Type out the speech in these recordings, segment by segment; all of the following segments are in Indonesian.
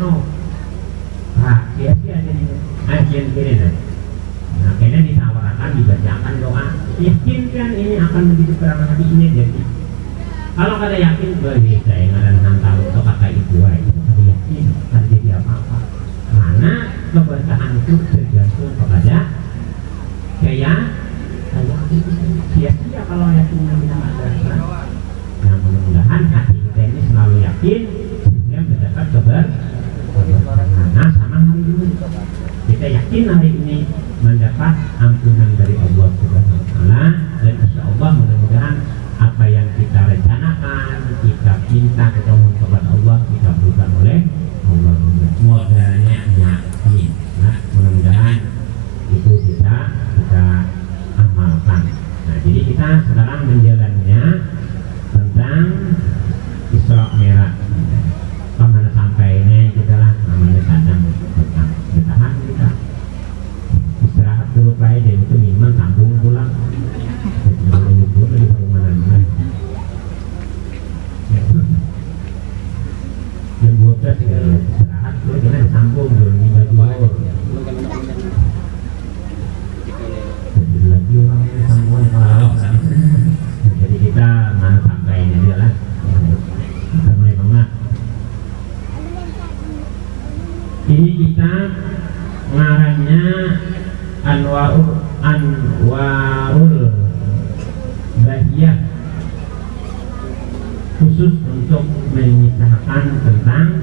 no. Sia-sia jadi agen kiri. Nah, akhirnya ditawarkan, dibacakan doa. Yakinkan ini akan begitu kerangan hati ini jadi. Kalau kada yakin, boleh saya ngaran tahu untuk kakak ibu itu. Kada yakin, kada jadi apa-apa. Karena keberkahan itu tergantung kepada saya sia-sia kalau yakin kita ada. Nah, mudah-mudahan hati kita ini selalu yakin sehingga mendapat keberkahan. Nah, sama hari ini kita yakin hari ini mendapat ampunan dari Allah Subhanahu wa taala, dan insyaallah mudah-mudahan apa yang kita rencanakan, kita minta, kita mohon kepada Allah, kita berikan oleh Allah. Modalnya yakin. Nah, mudah-mudahan itu bisa kita amalkan. Nah, jadi kita sekarang menjalannya tentang Isra Mi'raj. Kemana sampainya kita lah, namanya kadang bertahan kita istirahat dulu baik, dan itu minuman sambung pulang. Jadi libur lagi perumah jam 12 ya istirahat dulu, kita disambung dulu di baju. Jadi lagi orang sambung kalau jadi kita mana sampainya dia lah. Kita mulai banget. Ini kita ngarannya Anwarul Bahiyah, khusus untuk mengisahkan tentang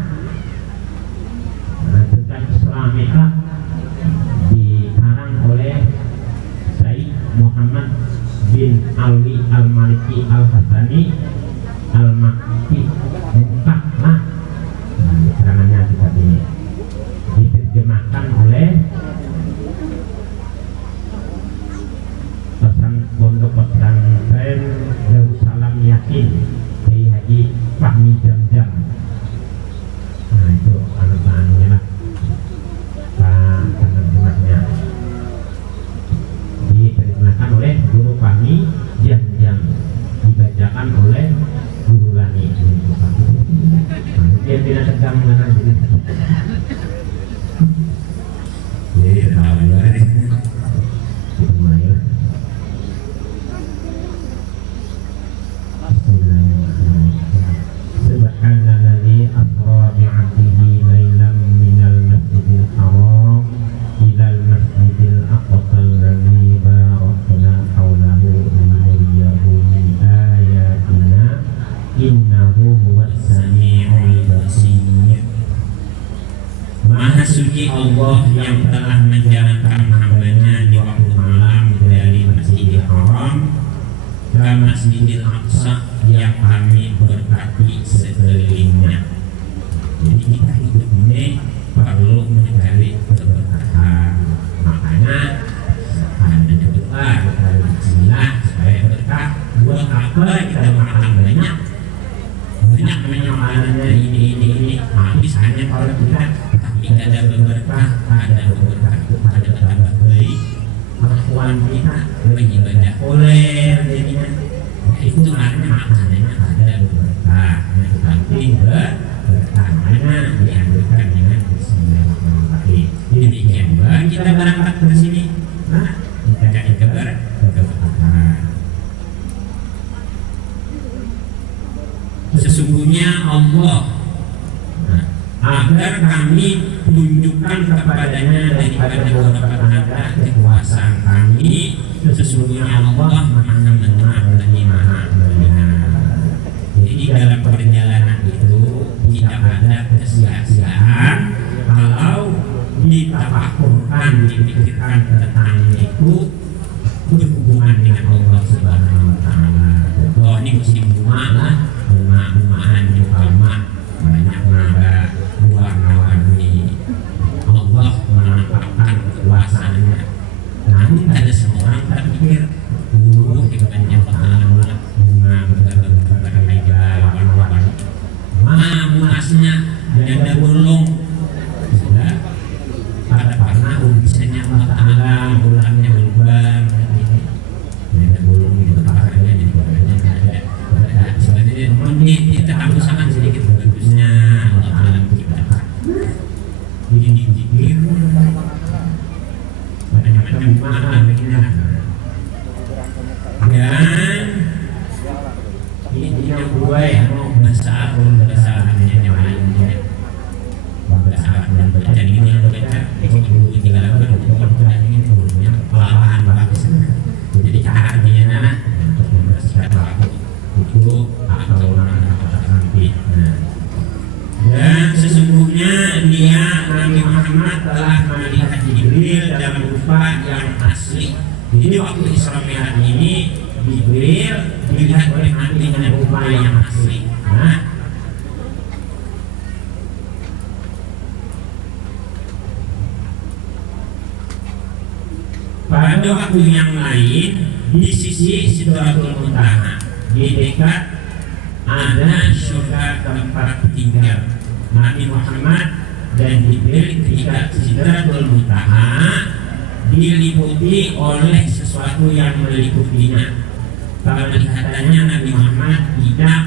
Isra Mi'raj, dikarang oleh Said Muhammad bin Alwi Al-Maliki Al-Hasani Al-Makki Muqtahlah. Keterangannya seperti ini, diterjemahkan oleh pesan pondok pesantren Darussalam Yakin Kiai Haji Fahmi Jamjam. Nah, itu anunya lah penerjemahnya, diterjemahkan oleh Guru Fahmi Jamjam, dibacakan oleh Guru Lani. Dia tidak tegang mana jadi. Jadi tahu ya. Kita mulai. Subhanalladzi asra bi'abdihi lailan minal masjidil haram ilal masjidil aqsa alladzi barakna hawlahu linuriyahu min ayatina innahu huwas sami'ul basir. Maha suci Allah yang telah menjalankan hambanya di waktu malam dari Masjidil Haram ke Masjidil Aqsa yang kami berkati sekelilingnya. Jadi kita hidup ini perlu mencari keberkahan. Makanya ada berdoa, kita bismillah supaya berkah. Buat apa kita makan banyak menyamannya ini habis hanya kalau kita tidak ada berberkah, ada berberkah kepada sahabat baik, perempuan kita beribadah oleh jadinya itu artinya makanannya ada berberkah. Yang penting berberkah mana diambilkan dengan bismillahirrahmanirrahim. Demikian juga kita berangkat ke sini, nah kita berberkah. Sesungguhnya Allah agar kami tunjukkan kepadanya daripada beberapa tanda kekuasaan kami. Sesungguhnya Allah maha mendengar lagi maha melihat. Jadi dalam perjalanan itu tidak ada kesia-siaan kalau ditafakurkan, dipikirkan tentang itu berhubungan dengan Allah Subhanahu wa taala. Oh, ini musim bunga lah, bunga-bungaan di Palma banyak nada warna-warni. Allah menampakkan kekuasaannya. Namun ada semua orang terpikir, ibaratnya bunga berbagai meja warna-warni. Muasnya ada bolong. Sudah pada urusannya Allah Taala, bulannya berubah. Ada bolong di depannya di bawahnya ada. Sebenarnya kita harus sangat sedikit bagusnya Allah Taala macam mana begini. Dan ini yang kedua ya, bahasa Arab yang lainnya. Bahasa Arab dan baca ini yang baca ikut dulu tinggal apa bukan ini dulunya pelahan bagus. Jadi caranya untuk membaca buku atau nanti. Dan sesungguhnya dia Nabi Muhammad telah melihat Jibril dalam rupa yang asli. Jadi waktu Isra Mi'raj ini Jibril dilihat oleh Nabi dengan rupa yang asli. Nah, pada waktu yang lain di sisi Sidratul Muntaha di dekat ada surga tempat tinggal Nabi Muhammad dan Jibril ketika Sidratul Muntaha diliputi oleh sesuatu yang meliputinya. Kalau katanya Nabi Muhammad tidak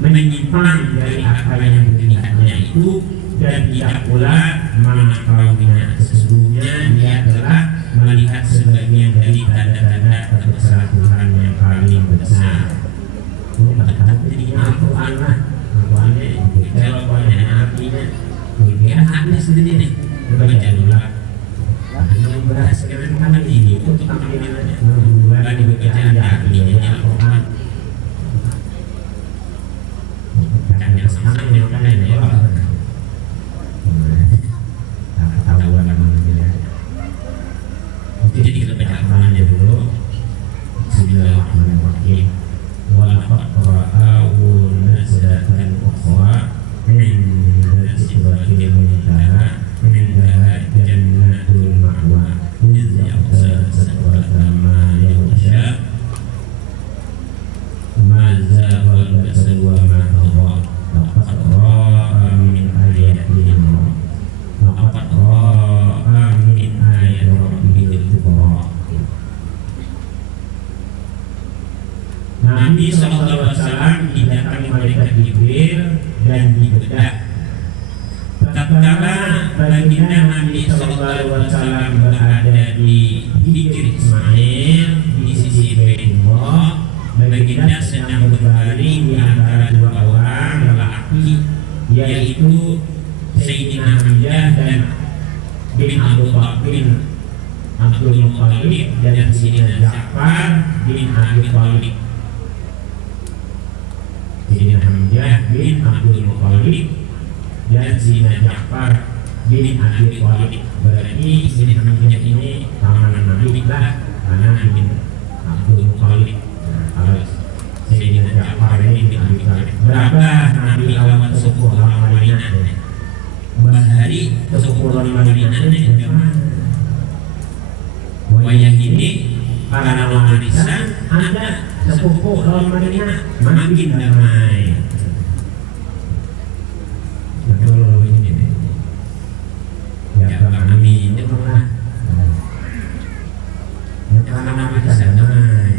menyimpang dari apa yang dilihatnya itu dan tidak pula mengetahuinya. Sesungguhnya dia telah melihat sebagian dari tanda-tanda kebesaran Tuhan yang paling besar. Ini kata-kata jadinya Al-Quran lah. Al-Qurannya kalau Al-Qurannya artinya dia hadis sendiri. Baca dulu. Hanya membahas dengan ini untuk tampilannya bulan dibacaan artinya Al-Quran. Yang sama yang kalian ya. Ketahuan namanya. Jadi kita baca Al-Qurannya dulu. Bismillahirrahmanirrahim. Walaqad ra'ahu nazlatan ukhra 'inda sidratil muntaha 'indaha jannatul ma'wa iz yaqsa sadrata ma yaghsha ma zaghal basar wa ma tagha laqad ra'a min ayatin laqad ra'a min ayatin rabbil kubra. Nabi SAW didatangi malaikat Jibril dan dibedah. Tatkala baginda Nabi SAW berada di Hijr Ismail di sisi Baitullah, baginda sedang berbaring di antara dua orang lelaki, yaitu Sayyidina Hamzah dan bin Abdul Muttalib dan Sayyidina Ja'far bin Abi Thalib. Sayyidina Hamzah bin Abdul Muttalib dan Sayyidina Ja'far bin Abi Thalib. Berarti Sayyidina Hamzah ini paman Nabi lah, karena bin Abdul Muttalib. Kalau Sayyidina Ja'far ini bin Abi Thalib. Berapa Nabi awal suku orang Madinah? Bahari suku orang Madinah ini bagaimana? Wayang ini karena warisan ada sepupu orang Madinah makin damai. Kalau ini ya kami ini pernah karena warisan damai.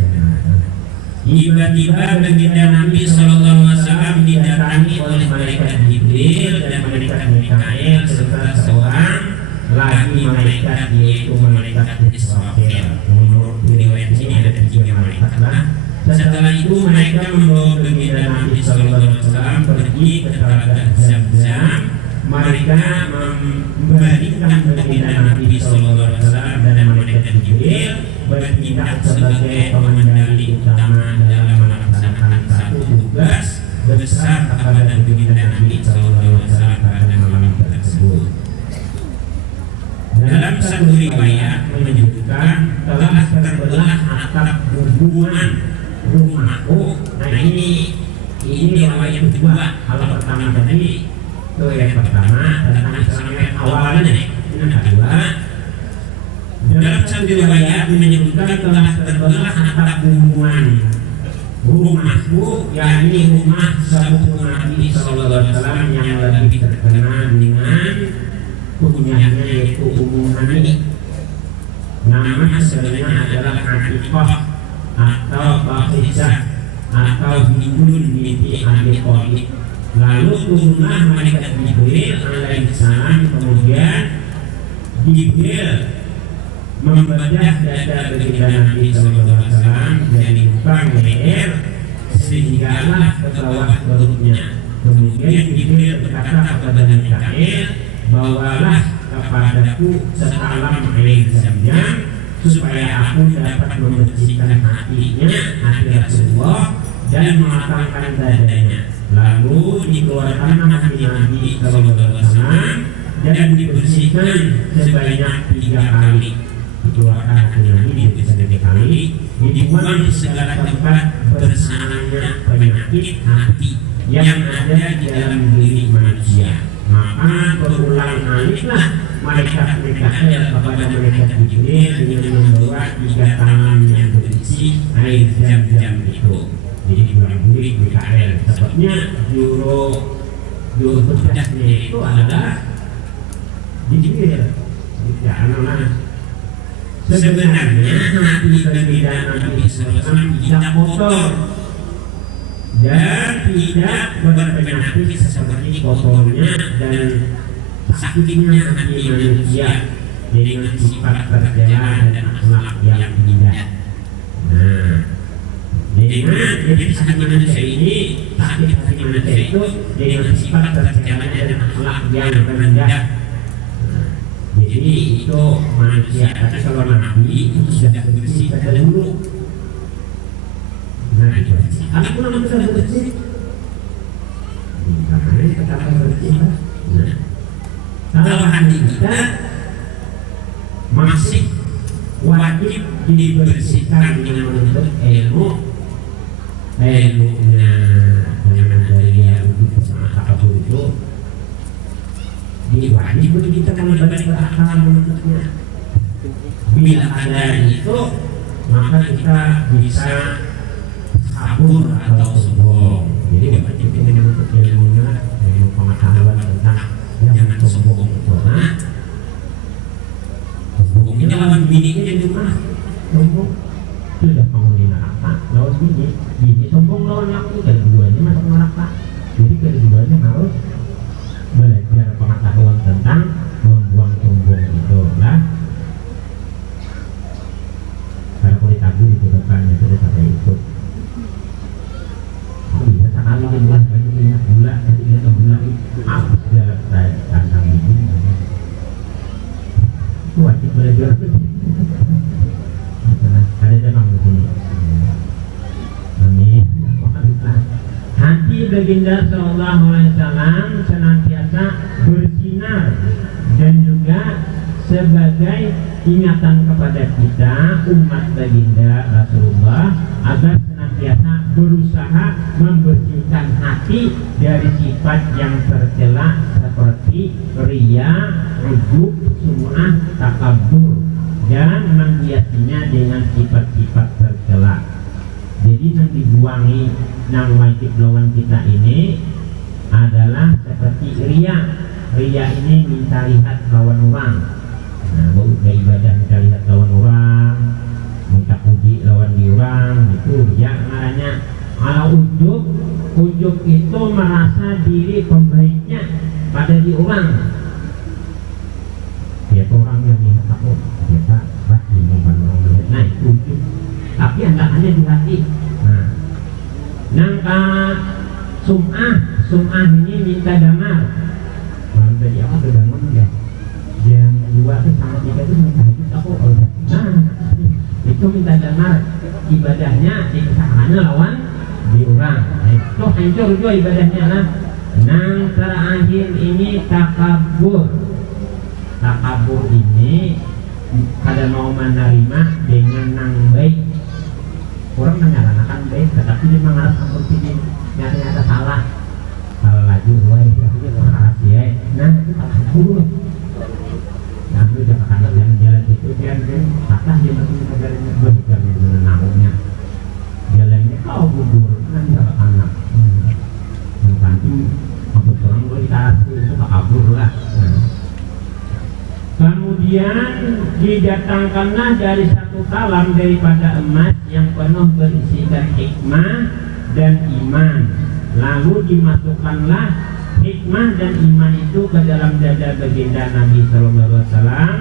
Tiba-tiba baginda Nabi SAW didatangi oleh malaikat Jibril dan malaikat Mikail serta seorang lagi malaikat, yaitu malaikat Israfil. Menurut riwayat ini ada 3 malaikat lah. Setelah itu mereka membawa baginda Nabi SAW pergi ke telaga Zam-Zam. Mereka memberikan baginda Nabi SAW dan malaikat Jibril bertindak sebagai pengendali utama dalam melaksanakan satu tugas besar kepada baginda Nabi SAW pada malam tersebut. Dalam satu riwayat menyebutkan telah terbelah atap hubungan rumahku. Nah ini riwayat kedua. Kalau pertama tadi itu yang pertama tentang Islam awalnya. Ini kedua. Dalam satu riwayat menyebutkan telah terbelah atap hubungan rumahku, yakni rumah sahabat Nabi SAW yang lebih terkenal dengan kunyahnya yaitu Ummu Hani. Nama aslinya adalah Atikah atau Khadijah atau Hindun binti Abi Thalib. Lalu turunlah malaikat Jibril alaihissalam. Kemudian Jibril membedah dada baginda Nabi Sallallahu Alaihi Wasallam dari lubang leher sehinggalah ke bawah perutnya. Kemudian Jibril berkata kepada Mikail, bawalah kepadaku setalam air zam-zam supaya aku dapat membersihkan hatinya, hati Rasulullah, dan mematangkan dadanya. Lalu dikeluarkan hati Nabi Sallallahu Alaihi Wasallam dan dibersihkan sebanyak 3 kali. Dikeluarkan hati Nabi dibersihkan 3 kali, dibuang di segala tempat bersamanya penyakit hati yang ada di dalam diri manusia. Maka berulang kalilah malaikat Mikail kepada malaikat Jibril dengan membawa 3 tangan yang berisi air zam-zam itu. Jadi bulan-bulan Mikail sebabnya juru bedahnya itu adalah Jibril. Ya, anak-anak, sebenarnya hati baginda Nabi SAW tidak kotor dan tidak berpenyakit seperti kotornya dan sakitnya hati manusia dengan sifat tercela dan akhlak yang indah. Nah, jadi hati manusia ini, sakit hati manusia itu dengan sifat tercela dan akhlak yang rendah. Jadi itu manusia, tapi kalau Nabi itu sudah bersih pada dulu. Nah, itu aku nama sudah bersih. Karena betapa bersih. Nah, kalau hati kita masih wajib dibersihkan dengan menuntut ilmunya, dengan dari yang bersama apapun itu. Jadi wajib kita kembali ke akal menuntutnya. Bila ada itu, maka kita bisa kabur atau sombong. Jadi wajib kita menuntut ilmunya, ilmu pengetahuan tentang yang sombong itu. Sombong ini lawan bininya di rumah. Sombong sudah penghuni neraka, lawan bini sombong lawan aku, keduanya masuk neraka. Jadi keduanya harus belajar pengetahuan tentang membuang sombong itu lah. Kalau kulit abu itu depannya sudah sampai itu. Bisa sekali dia buat baju minyak gula, jadi dia gula itu habis dalam saya kandang ini. Itu wajib belajar. Ada memang di sini. Amin. Hati baginda Sallallahu Alaihi Wasallam senantiasa bersinar dan juga sebagai ingatan kepada kita umat baginda Rasulullah agar senantiasa berusaha membersihkan hati dari sifat yang tercela seperti riya, ujub, sum'ah, takabur dan menghiasinya dengan sifat-sifat tercela. Jadi yang dibuangi nang wajib lawan kita ini adalah seperti riya. Riya ini minta lihat lawan orang. Nah, bukan ibadah minta lihat lawan orang, minta puji lawan di orang, itu riya namanya. Kalau ujub itu merasa diri pembaiknya pada di orang. Dia orang yang minta aku, dia pasti mau orang melihat. Nah, itu ujub. Tapi hanya di hati. Nah, nangka sum'ah ini minta damar. Kalau tadi aku sudah ngomong ya, yang 2 sama 3 itu minta hadis aku. Nah, itu minta damar. Ibadahnya dikesahkannya lawan di orang. Itu hancur juga ibadahnya lah. Nang terakhir ini takabur. Takabur ini kada mau menerima dengan nang baik. Orang menyalahkan baik, tetapi dia mengarah ampun sini nyata-nyata salah laju ruai makasih ya. Nah itu salah dulu. Nah itu jangan kanan jalan itu dia patah dia masih negaranya berjalan dengan namanya jalannya kau gugur kan salah anak. Nanti maksud orang gue dikasih itu kabur lah. Kemudian didatangkanlah dari satu talam daripada emas yang penuh berisikan hikmah dan iman. Lalu dimasukkanlah hikmah dan iman itu ke dalam dada baginda Nabi Sallallahu Alaihi Wasallam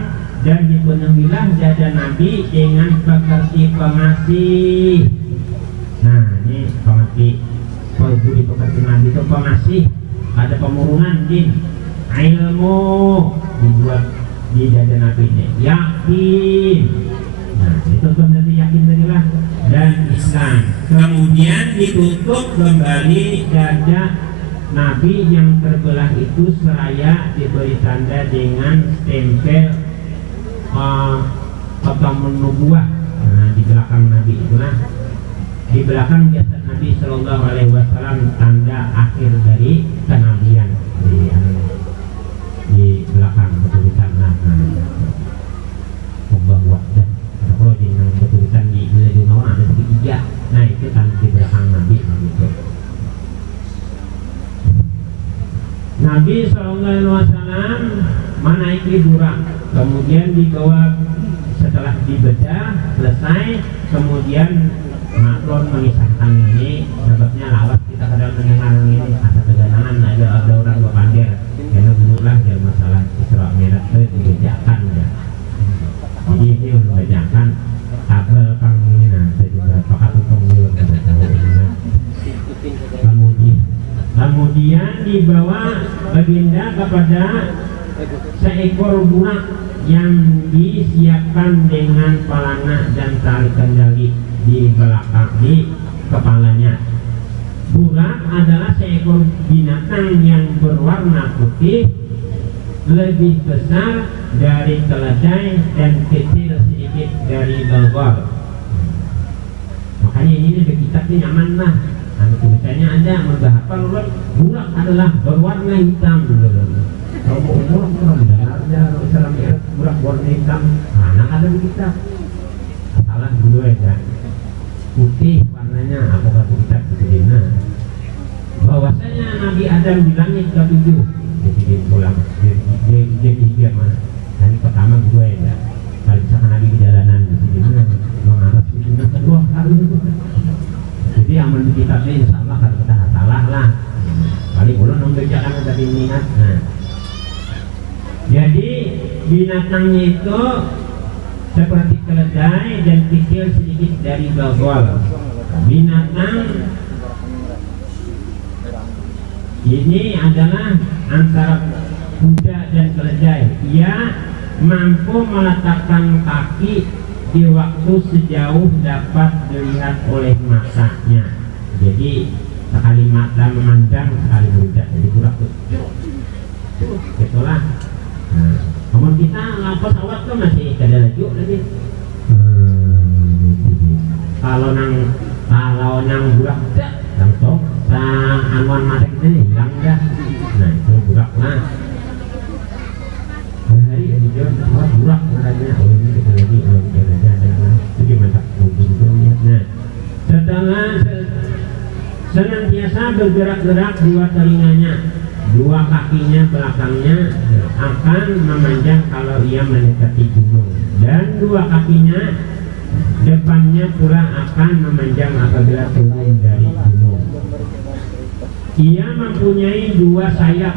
dan dipenuhilah dada Nabi dengan pekerti pengasih. Nah ini pengerti, kalau budi pekerti Nabi itu pengasih, ada pemurunan din ilmu dibuat di dada Nabi ini, yakin. Nah itu berarti yakin tadilah, dan Islam. Kemudian ditutup kembali dada Nabi yang terbelah itu seraya diberi tanda dengan stempel khatamun nubuwah. Nah di belakang Nabi itulah, di belakang jasad Nabi Shallallahu Alaihi Wasallam tanda akhir dari kenabian di belakang bertulisan bahwa dan kalau dengan bertulisan di Nabi ada segitiga. Nah itu tanda di belakang Nabi gitu. Nabi SAW menaiki burak, kemudian dibawa, setelah dibedah selesai, kemudian maklum mengisahkan ini. Sebabnya lawas kita kadang mendengar ini asa keganangan ada orang berpandir karena dulu lah dia masalah Isra Mi'raj itu dibedakan ya. Jadi ini membedakan kabel kang ini nanti beberapa kali penggul kemudian dibawa baginda kepada seekor burak yang disiapkan dengan pelana dan tali kendali di belakang, di kepalanya. Burak adalah seekor binatang yang berwarna putih, lebih besar dari keledai dan kecil sedikit dari bagol. Makanya ini di kitab ini nyaman lah. Anu tulisannya ada membahas burak adalah berwarna hitam. Kalau burak mendengar aja Isra Mi'raj burak warna hitam. Anak ada di kitab. Salah dulu ya. Putih warnanya, apa kata kitab begini. Bahwasanya Nabi Adam di langit ke-7. Jadi pulang dia mana? Hari pertama gue ya. Kalau misalkan Nabi di jalanan di sini mengarah itu kedua kali. Jadi aman di kitabnya insya Allah kalau kita salah lah. Paling belum membacakan tadi ingat. Nah, jadi binatangnya itu seperti keledai dan kecil sedikit dari bagol. Binatang ini adalah antara kuda dan keledai. Ia mampu meletakkan kaki di waktu sejauh dapat dilihat oleh matanya. Jadi sekali mata memandang, sekali melihat. Jadi burak tuh. Itulah. Nah, namun kita lapor awak tuh masih ada laju lagi. Kalau nang burak dah, langsung anuan mata kita nih hilang dah. Nah itu burak lah. Hari ini dia burak adanya. Oh ini kita lagi ada. Itu gimana? Mungkin itu lihatnya. Setelah senantiasa bergerak-gerak dua telinganya, dua kakinya belakangnya akan memanjang kalau ia mendekati gunung, dan dua kakinya depannya pula akan memanjang apabila turun dari gunung. Ia mempunyai dua sayap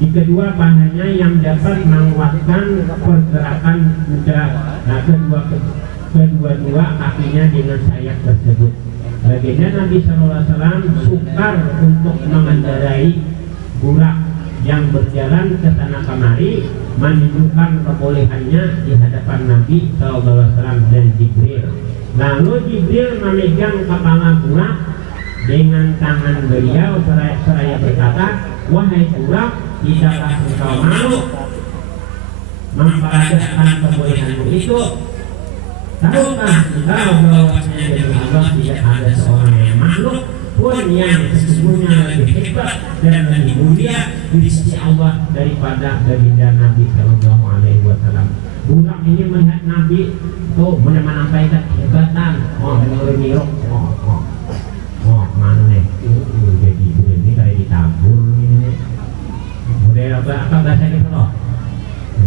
di kedua pahanya yang dapat menguatkan pergerakan kuda. Nah, kedua-dua kakinya dengan sayap tersebut. Baginda Nabi SAW sukar untuk mengendarai burak yang berjalan ke sana kemari, menunjukkan kebolehannya di hadapan Nabi SAW dan Jibril. Lalu Jibril memegang kepala burak dengan tangan beliau seraya berkata, "Wahai burak, tidakkah engkau malu memperagakan kebolehanmu itu? Tahukah engkau bahwasanya dari Allah tidak ada seorang yang makhluk pun yang sesungguhnya lebih hebat dan lebih mulia di sisi Allah daripada baginda Nabi Sallallahu Alaihi Wasallam." Burak ini melihat Nabi tuh menyampaikan kehebatan. Menurut mana nih? Jadi ini kayak ditabur ini. Udah apa bahasa gitu loh?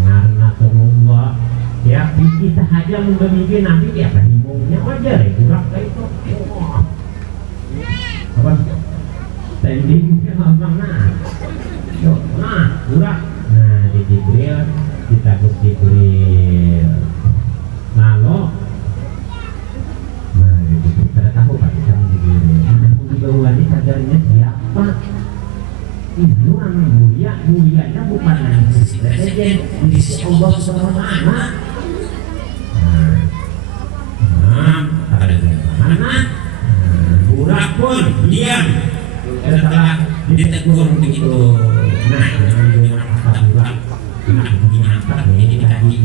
Naratullah. Ya kita saja memiliki Nabi ya himungnya wajar ya burak kayak itu. Apa? Standingnya apa nah? Nah burak. Nah di Jibril kita Gusti Jibril. Lalu kita tahu Pak kita di bawah ini kadarnya siapa? Itu anak mulia, mulianya bukan di sisi presiden, di sisi Allah Subhanahu wa Ta'ala. Karena burak pun diam setelah ditegur begitu. Nah, dengan kata burak, diangkat ini tadi.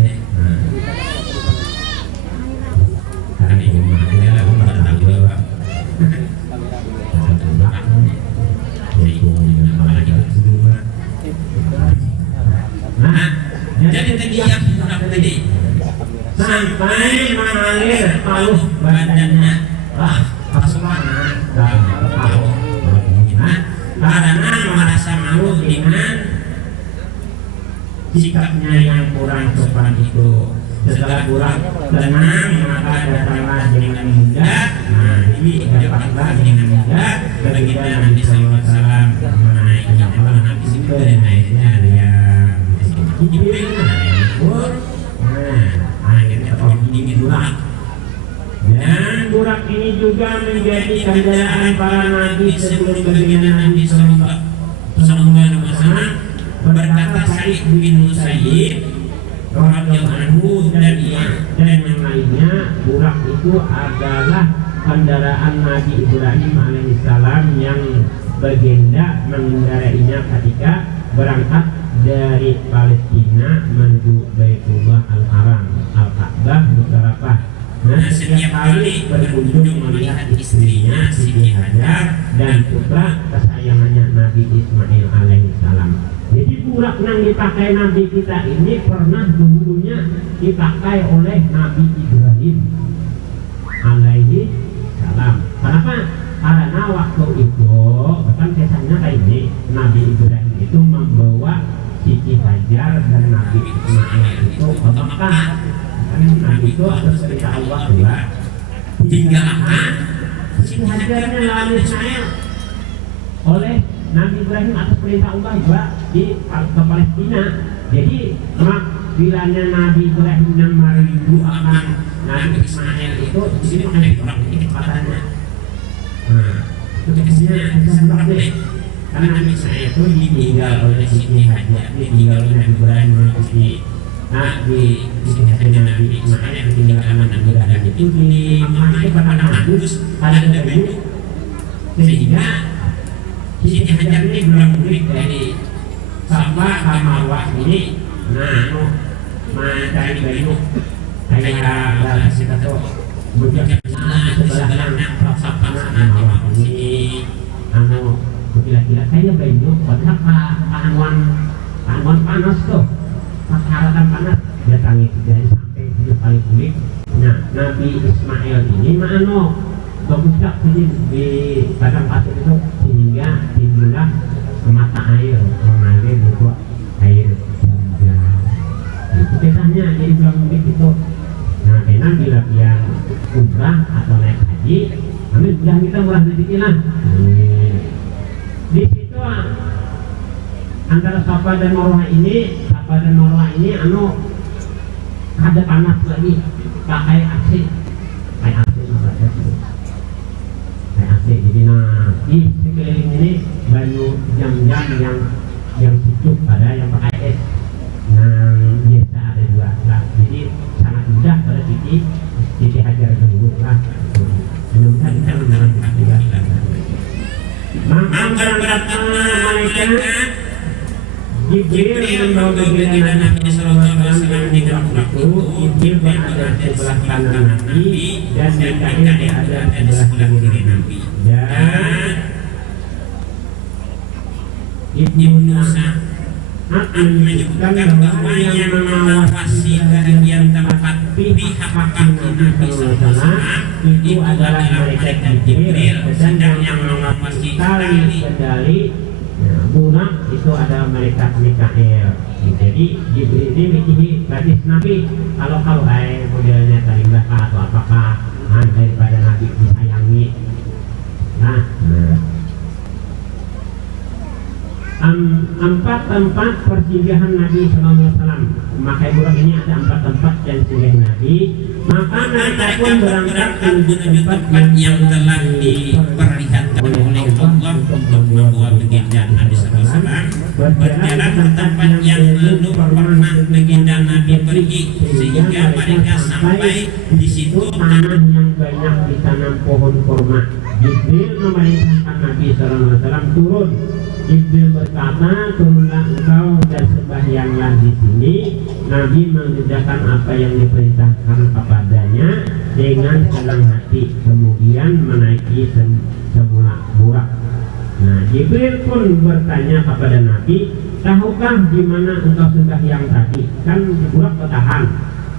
Karena itu makanya aku pada tahu bahwa kata burak yaitu dengan malaikat semua. Nah, jadi tadi yang burak tadi sampai mengalir paluh badannya lah kasuana dan paluh. Nah, karena merasa malu dengan sikapnya yang kurang sopan itu. Setelah kurang tenang maka datanglah dengan mudah. Nah, ini dapatlah dengan mudah ketika Nabi Sallallahu Alaihi Wasallam menaikkan kapal Nabi itu dan naiknya dia Jibril akhirnya dingin burak. Dan burak ini juga menjadi kendaraan para nabi sebelum baginda Nabi Sallallahu Alaihi Wasallam. Berkata Sa'id bin Musayyib radhiyallahu anhu dan yang lainnya, burak itu adalah kendaraan Nabi Ibrahim alaihissalam yang baginda mengendarainya ketika berangkat dari Palestina menuju Baitullah Al-Haram, Al-Ka'bah, Musdalifah. Nah, setiap kali berkunjung melihat istrinya Siti Hajar dan putra kesayangannya Nabi Ismail alaihissalam. Jadi burak yang dipakai Nabi kita ini pernah dulunya dipakai oleh Nabi Ibrahim alaihi salam. Kenapa? Karena waktu itu bahkan kisahnya kayak ini, Nabi Ibrahim itu membawa Siti Hajar dan Nabi Ismail itu ke Mekah. Nabi itu atas perintah Allah juga tinggalkan Siti Hajarnya Nabi Ismail oleh Nabi Ibrahim atas perintah Allah juga ke Palestina. Jadi bilanya Nabi Ibrahim yang merindu akan Nabi Ismail itu di sini mengenai orang ini kesempatannya. Nah, itu biasanya bisa deh. Karena Nabi Ismail itu ditinggal oleh Siti Hajar, ditinggal oleh Nabi Ibrahim di Siti Hajar Nabi Ismail ditinggalkan Nabi Ibrahim itu di Makkah itu pada Majus pada Daud, sehingga Siti Hajar ini bolak-balik dari Safa ke Marwah ini. Nah, mencari bayu kayak bahasa kita tuh bujak sebelah kanan Safa ke Marwah ini kira-kira kayak bayu kotak anuan panas tuh pas haratan panas datangi dari sampai 7 kali kulit. Nah, Nabi Ismail ini bagus di padang pasir itu sehingga timbullah mata air mengalir itu air jam-jam. Itu kisahnya jadi bilang begitu. Nah, enak bila yang umrah atau naik haji, ambil bilang kita murah rezeki lah. Di situ antara Safa dan Marwah ini ada panas lagi pakai AC. Jadi di sekeliling ini banyak jam-jam yang sejuk, ada yang pakai es, yang biasa ada juga. Nah, jadi sangat mudah pada Siti Hajar dulu lah. Mudah-mudahan kita mengerti juga. Maka berangkatlah malaikat Jibril membawa baginda Nabi Sallallahu Alaihi Wasallam di dalam itu. Jibril berada di sebelah kanan Nabi dan Mikail berada di sebelah kiri Nabi. Dan Ibnu Musa menyebutkan bahwa yang mengawasi bagian tempat pihak Nabi Sallallahu Alaihi Wasallam itu adalah malaikat Jibril, sedang yang mengawasi tali kendali burak itu ada malaikat Mikail. Jadi Jibril ini memiliki batis Nabi. Kalau modelnya tali belakang atau apakah daripada Nabi disayangi. Nah, empat tempat persinggahan Nabi SAW. Maka burak ini ada 4 tempat yang singgah Nabi. Maka mereka pun berangkat menuju tempat yang telah diperlihatkan oleh Allah untuk membawa baginda Nabi SAW. Berjalan ke tempat yang belum pernah baginda Nabi pergi, sehingga mereka sampai di situ tanah yang banyak ditanam pohon kurma. Jibril memerintahkan Nabi SAW turun. Jibril berkata, turunlah engkau dan sembahyanglah di sini. Nabi mengerjakan apa yang diperintahkan kepadanya dengan senang hati, kemudian menaiki semula burak. Nah, Jibril pun bertanya kepada Nabi, tahukah di mana engkau sembahyang tadi? Kan di burak ketahan.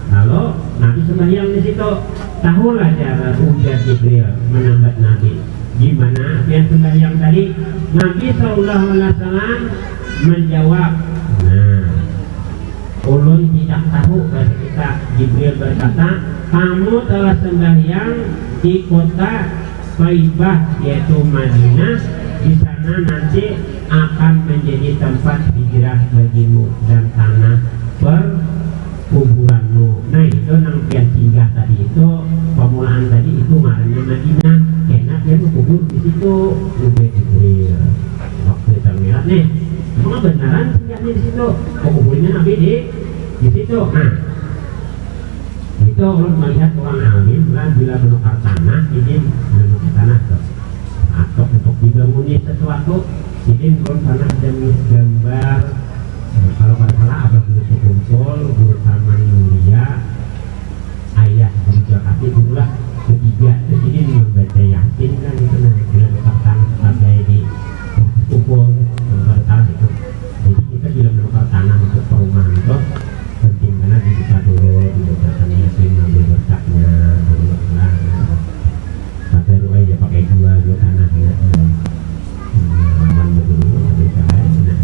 Lalu Nabi sembahyang di situ. Tahulah cara ujar Jibril menambat Nabi. Gimana yang sembahyang tadi? Nabi SAW menjawab, nah, ulun tidak tahu. Ketika Jibril berkata, kamu telah sembahyang di kota Thaibah yaitu Madinah. Di sana nanti akan menjadi tempat hijrah bagimu dan tanah perkuburanmu. Nah, itu nang pian singgah tadi itu pemulaan tadi itu ngarannya Madinah. Enak dia kubur di situ. Udah Jibril waktu termilat nih, emang beneran singgahnya di situ? Kuburnya Nabi di situ. Nah, itu orang melihat orang alim lah bila menukar tanah, izin menukar tanah atau untuk dibangunin sesuatu, izin belum tanah jenis gambar. Kalau nggak salah abad dulu kumpul guru taman mulia ayah di Jakarta itulah ketiga. Jadi membaca yakin kan itu nanti bila menukar tanah sampai di kumpul menukar tanah itu. Jadi kita bila menukar tanah untuk perumahan itu penting karena dibuka dulu, dibacakan yakin, ambil berkatnya, berdoa. Sampai doa ya pakai dua tanahnya. Aman betul ambil cahaya.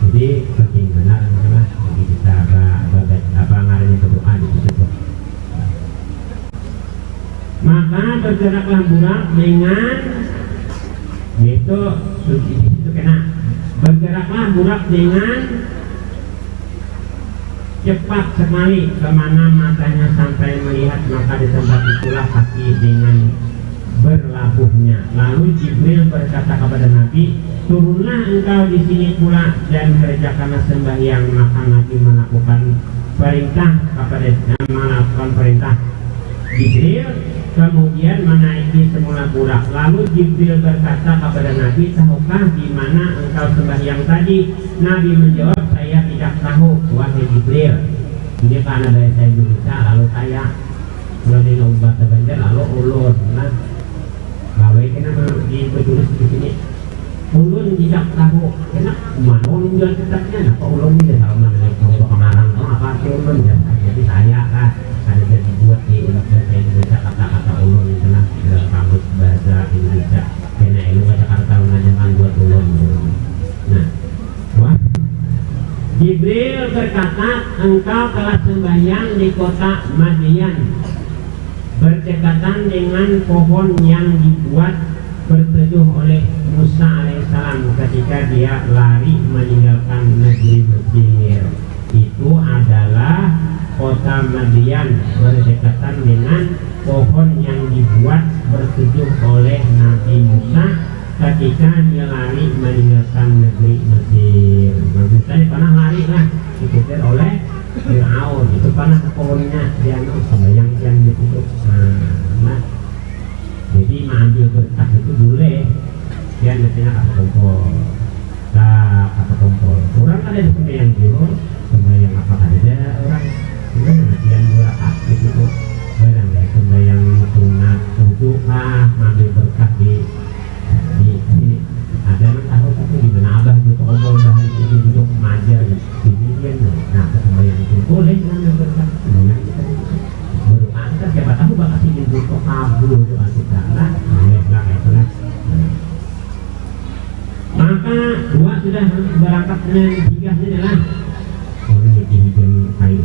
Jadi penting benar karena jadi kita apa ngarannya berdoa di situ. Maka bergeraklah burak dengan yaitu suci di situ kena. Bergeraklah burak dengan cepat sekali kemana matanya sampai melihat, maka di tempat itulah kaki dengan berlabuhnya. Lalu Jibril berkata kepada Nabi, turunlah engkau di sini pula dan kerjakanlah sembahyang. Maka Nabi melakukan perintah Jibril, kemudian menaiki semula burak. Lalu Jibril berkata kepada Nabi, tahukah di mana engkau sembahyang tadi? Nabi menjawab, saya tidak tahu wahai Jibril. Ini karena dari saya Indonesia, lalu saya kalau di bahasa Banjar lalu ulun. Nah, kalau kena ditulis di sini, ulun tidak tahu. Kena mana ulun jual kitabnya? Nah, kok ulun ini tahu namanya kalau pengarang itu apa sih ulun? Jadi saya kan ada jadi buat di bahasa Indonesia kata-kata ulun itu nah dalam kamus bahasa Indonesia. Kena itu Jakarta menanyakan buat ulun. Nah, wah. Jibril berkata, engkau telah sembahyang di kota Madian berdekatan dengan pohon yang dibuat berteduh oleh Musa alaihissalam ketika dia lari meninggalkan negeri Mesir. Itu adalah kota Madian berdekatan dengan pohon yang dibuat berteduh oleh Nabi Musa ketika dia lari meninggalkan negeri Mesir. Musa pernah lari lah dikejar oleh Fir'aun. Itu pernah ke pohonnya dia sembahyang yang ditutup. Nah, jadi mengambil berkat itu boleh. Dia nantinya kata kompor. Kata kompor. Orang ada di sembahyang dulu, sembahyang apa ada orang. Itu nantian berkat itu. Barang ya sembahyang sunat untuk mengambil berkat di ada yang tahu tapi di mana abah itu obrol dari itu untuk mengajar ini dia nah sembahyang itu boleh mengambil berkat sembahyang kita berdoa kita siapa tahu bakal ingin untuk kabul doa kita lah boleh lah itu lah. Maka dua sudah berangkat dengan tiga ini lah orang yang hijau kayu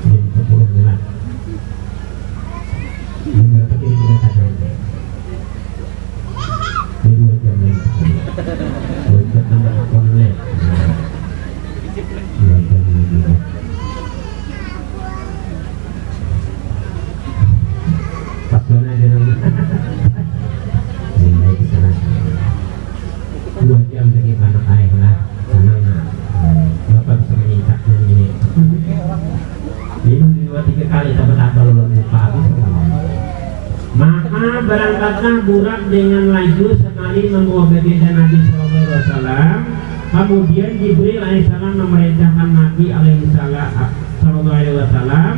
dan 10 lah berapa kira-kira saja. Di 2 jam lagi. Untuk tambah online. 2 jam lagi. Pas mana dia nanti? Ini di sana. 2 jam lagi anak air lah. Senang nak. Bapak bisa meningkatnya ini. Minum 2-3 kali dapat apa lupa habis. Maka berangkatlah Burak dengan laju sekali membawa baginda Nabi Sallallahu Alaihi Wasallam. Kemudian Jibril alaihissalam memerintahkan Nabi Sallallahu Alaihi Wasallam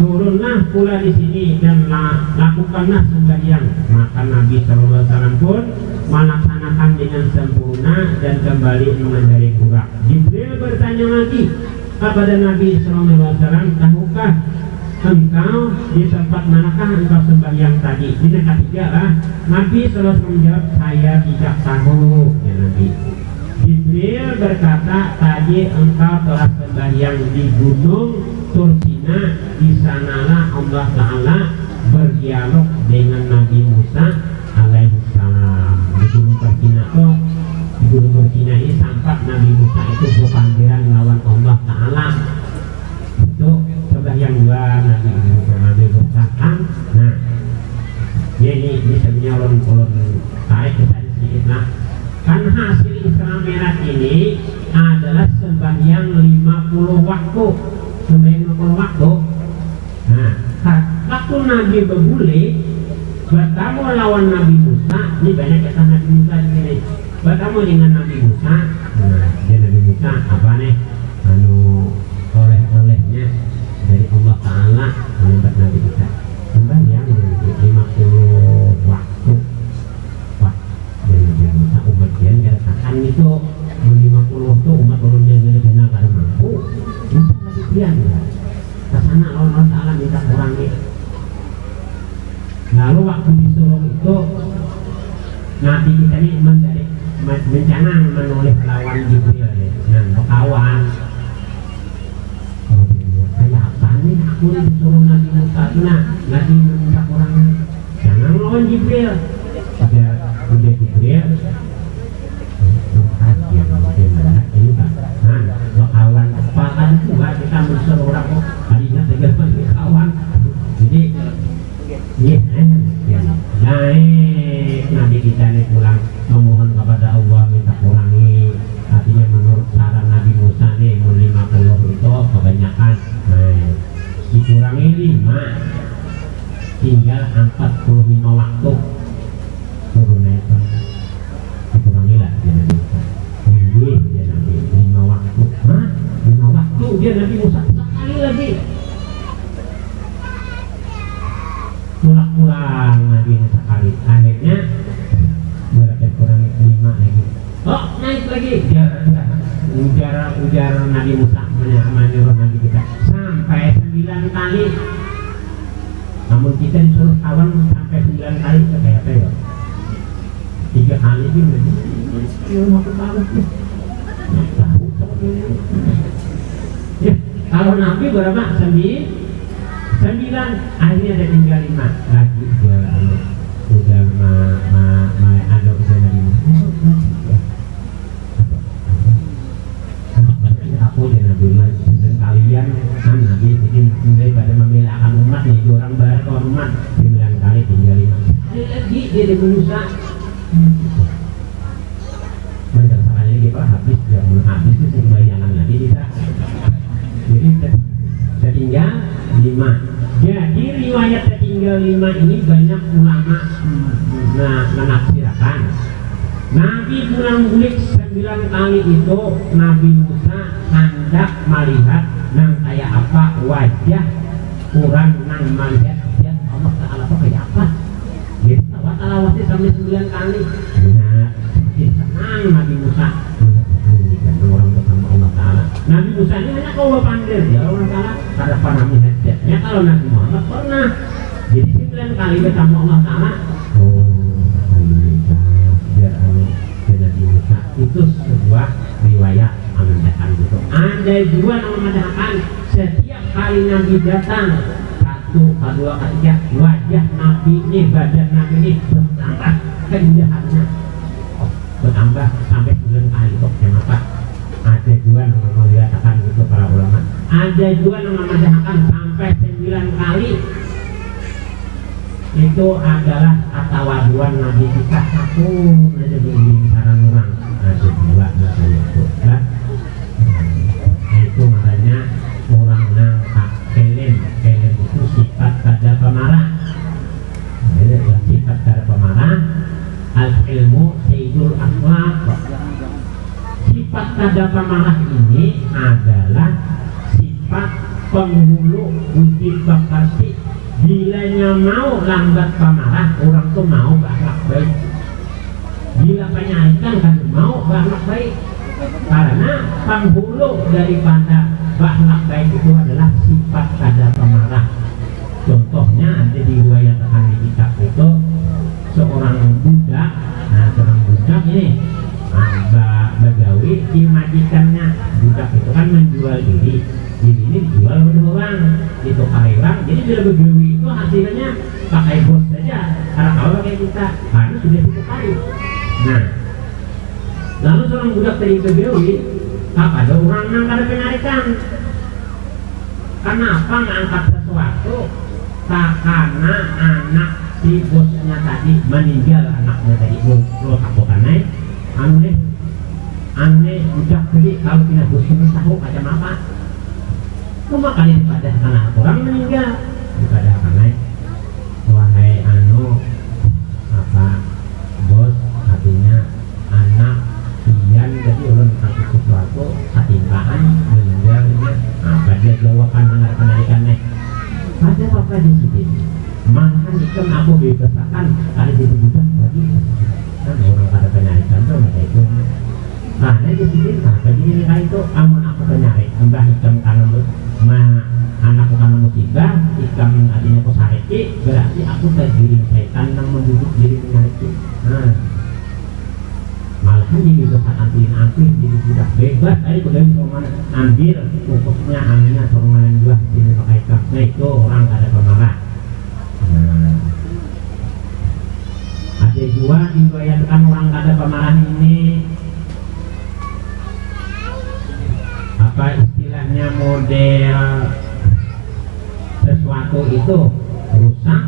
turunlah pula di sini dan lakukanlah sembahyang. Maka Nabi Sallallahu Alaihi Wasallam pun melaksanakan dengan sempurna dan kembali mengendarai Burak. Jibril bertanya lagi kepada Nabi Sallallahu Alaihi Wasallam, tahukah engkau di tempat manakah engkau sembahyang tadi? Ini ketiga lah. Nabi Sallallahu Alaihi Wasallam menjawab, saya tidak tahu ya Nabi. Jibril berkata, tadi engkau telah sembahyang di gunung Tursina. Di sanalah Allah Ta'ala berdialog dengan Nabi Musa alaihissalam. Di gunung Tursina tuh, di gunung Tursina ini sampai Nabi Musa itu berpanggilan lawan Allah Ta'ala. Itu sembahyang dua Nabi Musa. Nah, ini sebenarnya ulun tarik ke tadi sedikit lah. Kan hasil Isra Mi'raj ini adalah sembahyang 50 waktu. Sembahyang 50 waktu. Nah, waktu Nabi berbule bertemu lawan Nabi Musa, ini banyak kata Nabi Musa di sini. Bertemu dengan Nabi Musa. Nah, dia Nabi Musa apa nih? Oleh-olehnya dari Allah Ta'ala menyebut Nabi kita sembahyang 50 waktu. Wah, dan Nabi Musa umat dia katakan itu 50 waktu umat turunnya dari dana kada mampu. Itu lagi pian ya. Kesana Allah Ta'ala minta kurangi. Lalu waktu disuruh itu Nabi kita ini menjadi bencana menulis lawan Jibril ya. Nah, kawan kayak apa nih aku disuruh Nabi Musa nah Nabi minta kurangi. Jangan lawan Jibril. Udah Jibril ini Pak. Nah, kawan kepala juga kita mensuruh orang kok harinya 3 kawan. Jadi naik Nabi kita ini pulang memohon kepada Allah minta kurangi. Artinya menurut saran Nabi Musa nih 50 itu kebanyakan. Nah, dikurangi 5 tinggal 45 waktu turunnya itu dikurangi lah dia Nabi Musa. Dia Nabi 5 waktu. 5 waktu dia Nabi Musa sekali lagi. Pulang Nabi sekali. Akhirnya berapa kurang 5 lagi. Oh naik lagi. Ujar Nabi Musa menyuruh Nabi kita sampai 9 kali. Namun kita disuruh kawan sampai 9 kali kayak apa ya? 3 kali sih berarti. Aku tahu sih. Ya, kalau Nabi berapa? 9 akhirnya ada tinggal 5 lagi dia udah ada udah Nabi Musa. Aku dan Nabi dan kalian kan Nabi bikin daripada membelakan umat nih orang baru ke umat 9 kali tinggal 5 lagi dia Nabi Musa. Banyak sekali dia habis dia habis itu sembayangan lagi kita. Jadi tertinggal 5. Jadi riwayat tertinggal 5 ini banyak ulama menafsirkan. Nabi pulang balik 9 kali itu Nabi Musa hendak melihat nang kayak apa wajah kurang nang melihat dia Allah Ta'ala kayak apa. Jadi tawat-tawatnya sampai 9 kali. Nah, senang Nabi Musa. Orang ketemu Allah Ta'ala. Nabi Musa ini hanya kalau panggil ya Allah Ta'ala kada pernah melihatnya. Kalau Nabi Muhammad pernah. Jadi 9 kali ketemu Allah Ta'ala. Nabi Musa itu sebuah riwayat amandakan gitu. Ada juga nama amandakan setiap kali Nabi datang satu, kedua, ketiga, wajah Nabi ini, badan Nabi ini bertambah keindahannya, bertambah sampai 9 kali kok. Kenapa? Ada juga yang melihatkan gitu para ulama. Ada juga yang mengatakan sampai 9 kali. Itu adalah ketawaduan Nabi kita. Aku aja begini saran orang. Ada dua makanya itu. Nah, itu makanya orang nangkap kelim itu sifat pada pemarah. Jadi sifat pada pemarah. Al ilmu sayyidul akhlaq. Sifat pada pemarah ini adalah sifat penghulu budi pekerti. Bilanya mau lambat pemarah, orang tuh mau berakhlak baik. Bila penyalikan kan mau berakhlak baik. Karena penghulu daripada berakhlak baik itu adalah sifat pada pemarah. Contohnya ada di riwayat di kitab itu seorang budak, seorang budak ini begawi di majikannya. Budak itu kan menjual diri ini dijual oleh orang, itu karyawan. Jadi bila begawi itu hasilnya pakai bos saja. Karena kalau pakai kita harus sudah ditukai. Nah, lalu seorang budak tadi begawi, ada orang yang ada penarikan. Kenapa ngangkat sesuatu? Karena anak si bosnya tadi meninggal, anaknya tadi lo takutannya ane budak tadi kalau punya bosnya tahu macam apa. Cuma kali daripada anak orang meninggal daripada karena wahai bos artinya anak pian jadi ulun kasih sesuatu ketimpangan meninggalnya apa dia jawaban penarikannya ada apa di sini malahan ikan aku bebasakan ada di budak lagi kan orang pada penarikan tuh kayak itu. Nah dari sini jadi nilai itu aman aku penyari mbah ikan kanan anakku karena musibah ikan artinya kusareki berarti aku tergiring setan yang menduduk diri menyareki. Nah malahan jadi dosa antin jadi budak bebas ayo kuda bisa ambil pokoknya anaknya sorongan juga ini pakai kap. Nah itu orang ada pemarah. Nah, ada juga dibayarkan orang ada pemarah ini apa istilahnya model sesuatu itu rusak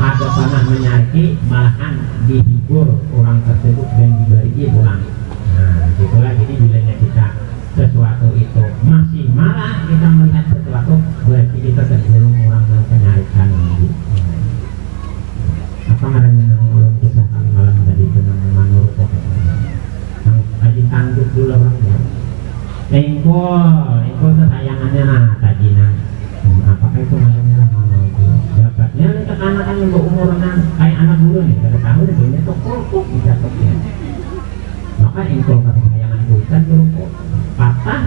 ada panah menyakiti malahan dihibur orang tersebut dan diberi pulang. Nah itulah jadi bilanya kita sesuatu itu masih marah kita melihat sesuatu berarti kita tergolong orang yang penyarikan ini. Apa namanya orang kisah malam tadi tentang manur kok yang tadi tanduk dulu orangnya engkol kesayangannya tadi apakah itu namanya dapatnya ke anak-anak yang berumur kayak anak bulu nih kada tahu nih punya tokok bisa toknya maka engkol kesayangan kuitan berukuk patah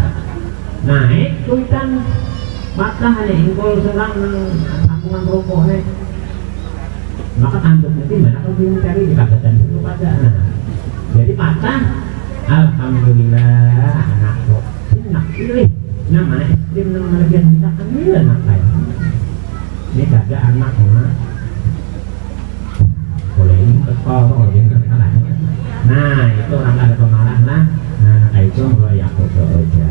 naik kuitan patah nih engkol serang sambungan rokok nih maka tanduknya itu mana kalau dia cari di kagatan itu pada jadi patah alhamdulillah anak kok nak pilih nama es krim nama lebihan kita ambil anak lain ini ada anak boleh ini kalau dia terkenalnya. Nah itu orang ada pemarah nah kayak itu mulai aku aja.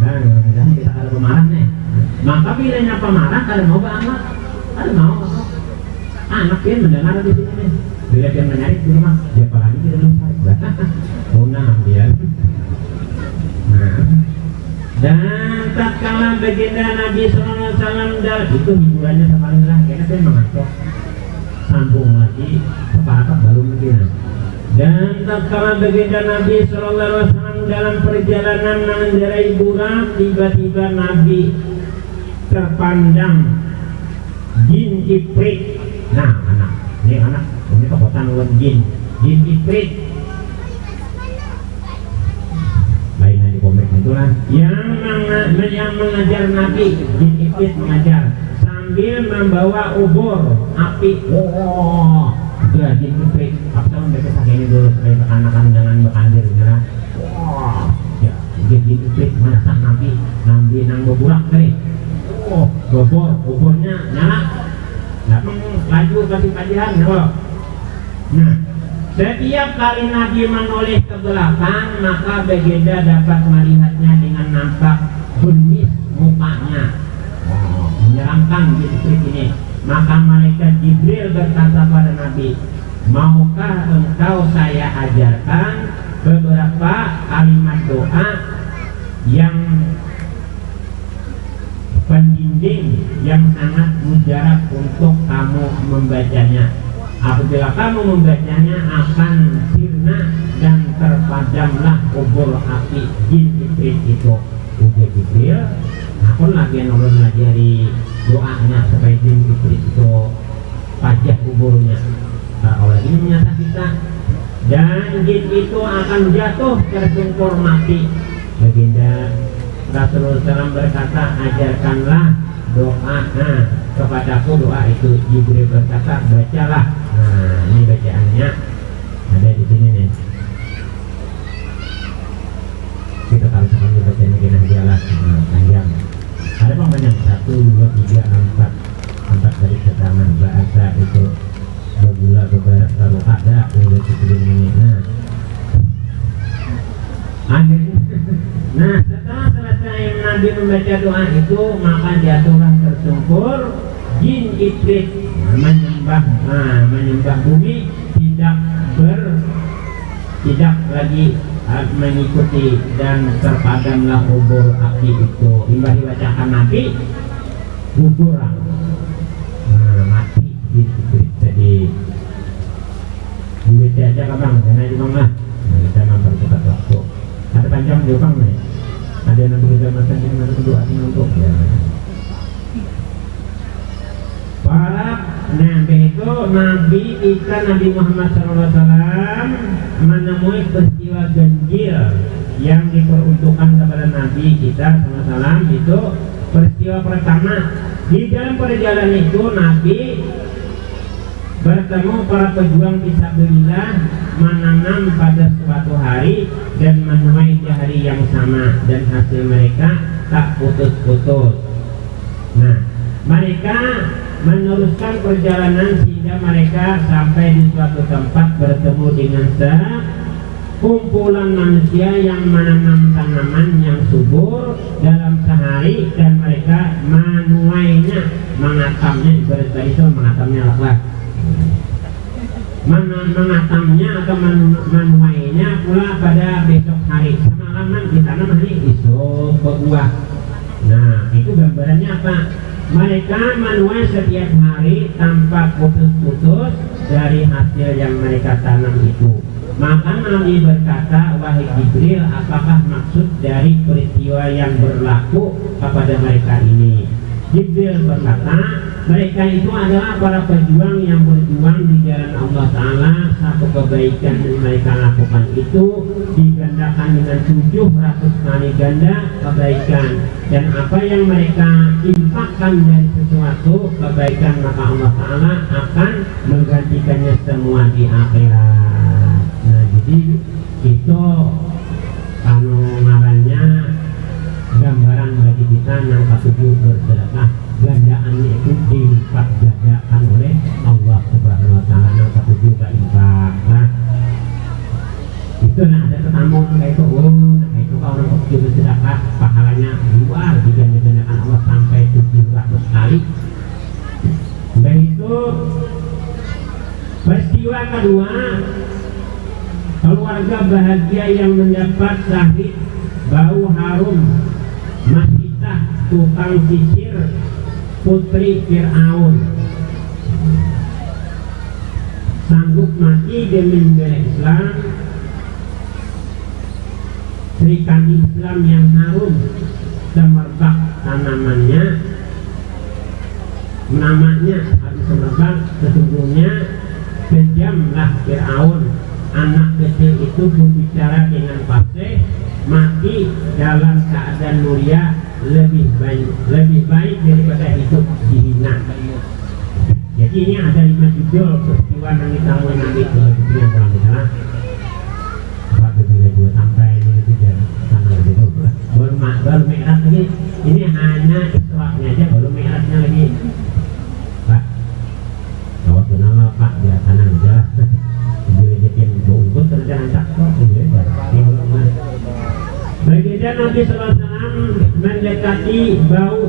Nah kita ada pemarah nih maka pilihnya pemarah kalau mau anak kalau mau anak dia mendengar di sini nih bila dia menarik di rumah dia apalagi dia menarik punah dia. Nah dan tatkala baginda Nabi SAW itu hiburannya sekali lah karena saya mengantuk sambung lagi sepakat baru mungkin. Dan tatkala baginda Nabi SAW dalam perjalanan mengendarai burak tiba-tiba Nabi terpandang jin ifrit. Nah anak ini kekuatan ulang jin ifrit lainnya di komik itulah yang mengajar Nabi. Jin ifrit mengajar sambil membawa ubur api. Jin ifrit apa mereka pakai ini dulu supaya anak-anak jangan berkandir ya jadi itu mana Nabi nang beburak teh. Oh, obornya nyala. Lapang laju kasih kajian ya. Nah, setiap kali Nabi menoleh ke belakang, maka Baginda dapat melihatnya dengan nampak benis mukanya. Menyeramkan gitu ini. Maka malaikat Jibril berkata pada Nabi, maukah engkau saya ajarkan beberapa kalimat doa yang pendinding yang sangat mujarab untuk kamu membacanya. Apabila kamu membacanya akan sirna dan terpadamlah kubur api jin iblis itu. Uji Jibril, aku lagi nurun ngajari doanya supaya jin iblis itu pajak kuburnya. Allah ini menyata kita dan jin itu akan jatuh tersungkur mati. Baginda Rasulullah SAW berkata, ajarkanlah doa kepadaku doa itu. Jibril berkata, bacalah. Nah, ini bacaannya ada di sini nih. Kita kalau sekali bacanya kena jalan panjang. Ada panjang 1, 2, 3, 4 dari keterangan bahasa itu begula bebarat kalau ada udah cukup ini. Nah, akhirnya, nah setelah selesai Nabi membaca doa itu, maka jatuhlah tersungkur jin iblis menyembah bumi, tidak lagi mengikuti dan terpadamlah kubur api itu. Imbah dibacakan Nabi gugur mati jin iblis tadi. Dibaca aja kabang, karena di mana kita mempercepat waktu. Ada panjang di bang nih. Ada yang begitu macam ini, ada doa untuk ya. Para nabi itu, Nabi kita Nabi Muhammad SAW menemui peristiwa ganjil yang diperuntukkan kepada Nabi kita SAW. Itu peristiwa pertama. Di dalam perjalanan itu Nabi bertemu para pejuang fisabilillah menanam pada suatu hari dan menuai di hari yang sama, dan hasil mereka tak putus-putus. Nah, mereka meneruskan perjalanan sehingga mereka sampai di suatu tempat bertemu dengan sekumpulan manusia yang menanam tanaman yang subur dalam sehari, dan mereka menuainya, mengatamnya, ibarat itu mengatamnya lah. Mengatamnya atau menuainya pula pada besok hari. Semalaman ditanam hari esok berbuah. Nah, itu gambarannya apa? Mereka menuai setiap hari tanpa putus-putus dari hasil yang mereka tanam itu. Maka Nabi berkata, wahai Jibril, apakah maksud dari peristiwa yang berlaku kepada mereka ini? Jibril berkata, mereka itu adalah para pejuang yang berjuang di jalan Allah Ta'ala. Satu kebaikan yang mereka lakukan itu digandakan dengan 700 kali ganda kebaikan. Dan apa yang mereka infakkan dari sesuatu kebaikan, maka Allah Ta'ala akan menggantikannya semua di akhirat. Nah, jadi itu anu ngarannya gambaran bagi kita yang ketujuh bersedekah. Gandaannya itu dilipat gandakan oleh Allah Subhanahu Wa Taala. Yang ketujuh berinfak. Nah, itu ada tetamu kayak itu, itu kalau orang ketujuh bersedekah pahalanya luar digandakan Allah sampai 700 kali. Dan itu peristiwa kedua, keluarga bahagia yang mendapat syahid bau harum Masitah tukang sisir putri Fir'aun sanggup mati demi membela Islam. Serikandi Islam yang harum semerbak tanamannya, namanya harus semerbak. Sesungguhnya kejamlah Fir'aun, anak kecil itu berbicara dengan fasih, mati dalam keadaan mulia lebih baik daripada hidup dihina. Jadi ini ada 5 judul peristiwa yang ditanggung Nabi itu yang dalam misalnya 1, 2, 3 sampai ini itu jangan sana gitu.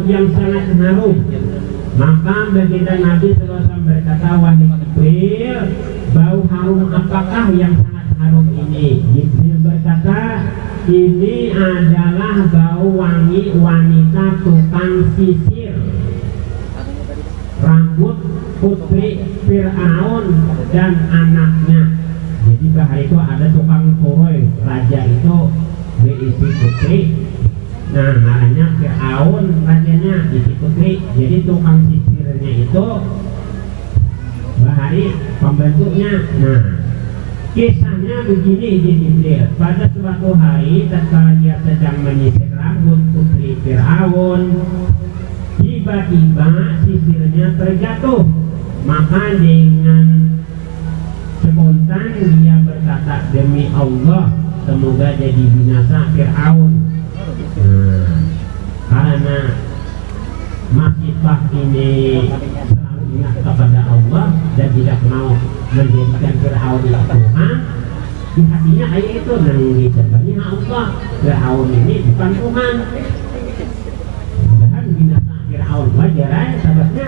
yang sangat harum. Maka baginda Nabi SAW berkata, wahai Jibril, bau harum apakah yang sangat harum ini? Jibril berkata, ini adalah bau wangi wanita tukang sisir rambut putri Fir'aun dan anaknya. Jadi bahar itu ada tukang turoi, raja itu berisi putri. Nah, namanya Fir'aun rajanya isi putri. Jadi tukang sisirnya itu bahari pembentuknya. Nah, kisahnya begini Jibril. Pada suatu hari tatkala dia sedang menyisir rambut putri Fir'aun, tiba-tiba sisirnya terjatuh. Maka dengan spontan dia berkata, demi Allah, semoga jadi binasa Fir'aun. Karena Masifah ini selalu ingat kepada Allah dan tidak mau menjadikan Fir'aun Tuhan, di hatinya ayat itu nanti sebenarnya Allah, Fir'aun ini bukan Tuhan. Padahal binasa Fir'aun wajar aja, sebabnya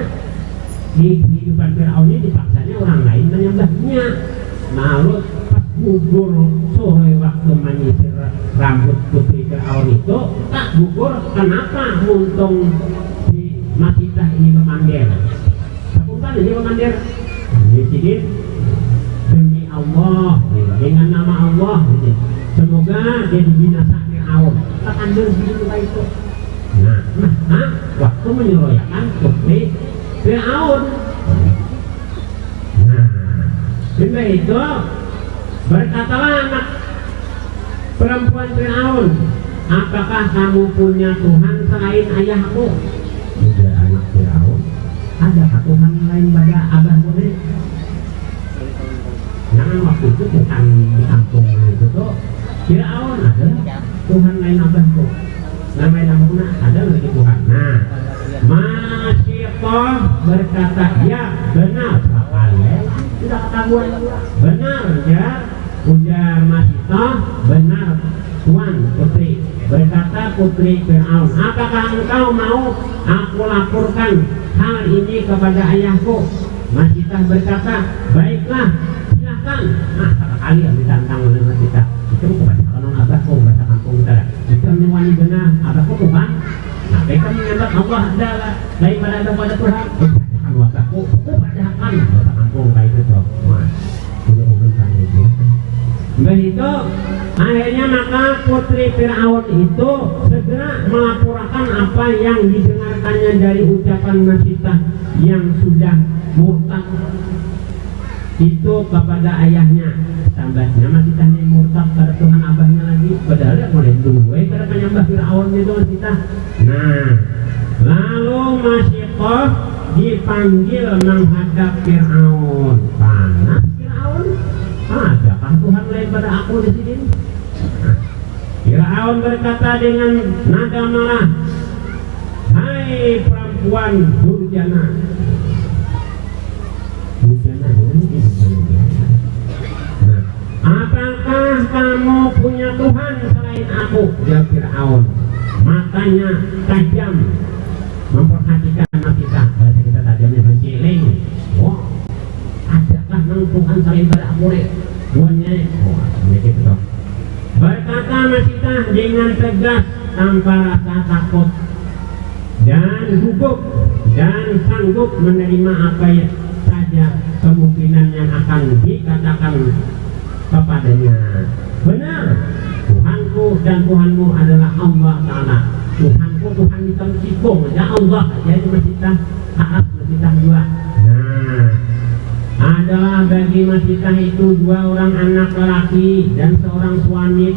di kehidupan Fir'aun ini dipaksanya orang lain menyembahnya. Lalu pas gugur sore waktu menyisir rambut putri Fir'aun itu tak gugur, kenapa untung si Masifah ini memanggil? Sapunkan dia memanggil, Jibril, demi Allah, dengan nama Allah, semoga jadi binasa Fir'aun. Tak ambil begitu itu. Nah, waktu menyeroyakan putri Fir'aun. Nah, sehingga itu berkatalah anak perempuan Fir'aun, apakah kamu punya Tuhan selain ayahmu? Tidak, anak Fir'aun, adakah Tuhan lain pada abahmu nih? Jangan waktu itu bukan di kampung itu tuh Fir'aun ada Tuhan lain abahku. Namanya ada lagi Tuhan. Nah, Masyiqah berkata, ya benar, tidak ketahuan, benar ya, ujar Masyiqah, benar Tuan putri. Berkata putri Fir'aun, apakah engkau mau aku laporkan hal ini kepada ayahku? Masyiqah berkata, baiklah, silakan. Nah, sekali yang ditantang oleh Masyiqah, itu kepada kanon abahku, bahasa kampung kita, itu menyewani benar abahku Tuhan. Nah, mereka menyebut Allah adalah daripada ada pada Tuhan. Kan wabahku, bacakan bahasa kampung kayak itu tuh. Wah, udah urusan itu. Begitu, akhirnya maka putri Fir'aun itu segera melaporkan apa yang didengarkannya dari ucapan Masyiqah yang sudah murtad itu kepada ayahnya. Tambahnya Masyiqahnya murtad pada Tuhan abahnya lagi. Padahal mulai dulu karena penyembah Fir'aun itu Masyiqah. Nah, lalu Masyiqah dipanggil menghadap Fir'aun. Panas Fir'aun, adakah Tuhan lain pada aku di sini? Nah, Fir'aun berkata dengan nada marah, hai perempuan durjana. Durjana ini apakah kamu punya Tuhan selain aku? Ya Fir'aun, matanya tajam memperhatikan Masyiqah. Bahasa kita tajamnya menciling. Wah, adakah Tuhan selain pada aku nih? Buahnya, wah, begitu toh. Berkata Masyiqah dengan tegas tanpa rasa takut dan gugup dan sanggup menerima apa saja kemungkinan yang akan dikatakan kepadanya. Benar, Tuhanku dan Tuhanmu adalah Allah Ta'ala. Tuhanku, Tuhan itu sikung, ya Allah. Jadi Masyiqah harap Masyiqah juga. Nah, adalah bagi Masyiqah itu dua orang anak lelaki dan seorang suami